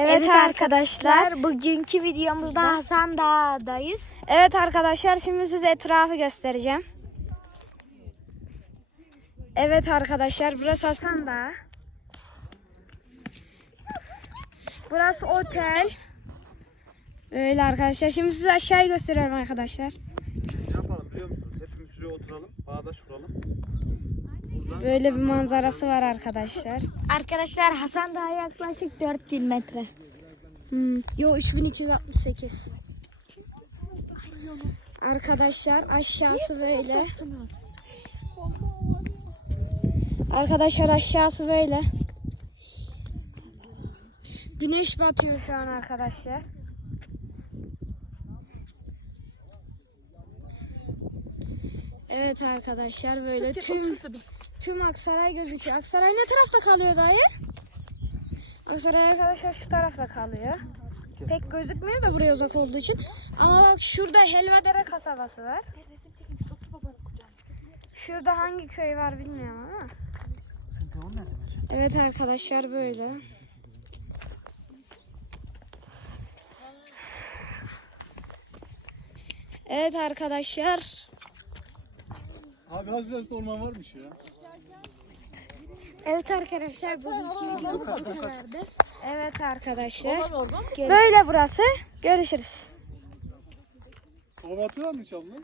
Evet, arkadaşlar, bugünkü videomuzda Hasan Dağ'dayız. Evet arkadaşlar şimdi size etrafı göstereceğim. Evet arkadaşlar burası Hasan Dağı. Burası otel. Öyle arkadaşlar. Şimdi size aşağıyı gösteriyorum arkadaşlar. Ne yapalım biliyor musunuz? Hepimiz şuraya oturalım, bağdaş kuralım. Böyle bir manzarası var arkadaşlar. Arkadaşlar Hasan Dağı yaklaşık 4000 metre. Hmm. Yo 3268. Arkadaşlar aşağısı böyle. Arkadaşlar aşağısı böyle. Güneş batıyor şu an arkadaşlar. Evet arkadaşlar böyle tüm tüm Aksaray gözüküyor. Aksaray ne tarafta kalıyor dayı? Aksaray arkadaşlar şu tarafta kalıyor. Pek gözükmüyor da buraya uzak olduğu için. Ama bak şurada Helvadere kasabası var. Şurada hangi köy var bilmiyorum ama. Evet arkadaşlar böyle. Evet arkadaşlar. Abi Hazret'te orman varmış ya. Evet arkadaşlar bugünkü videomuz bu kadardı. Evet arkadaşlar. Böyle burası. Görüşürüz. Hava atıyorlar mı hiç abla?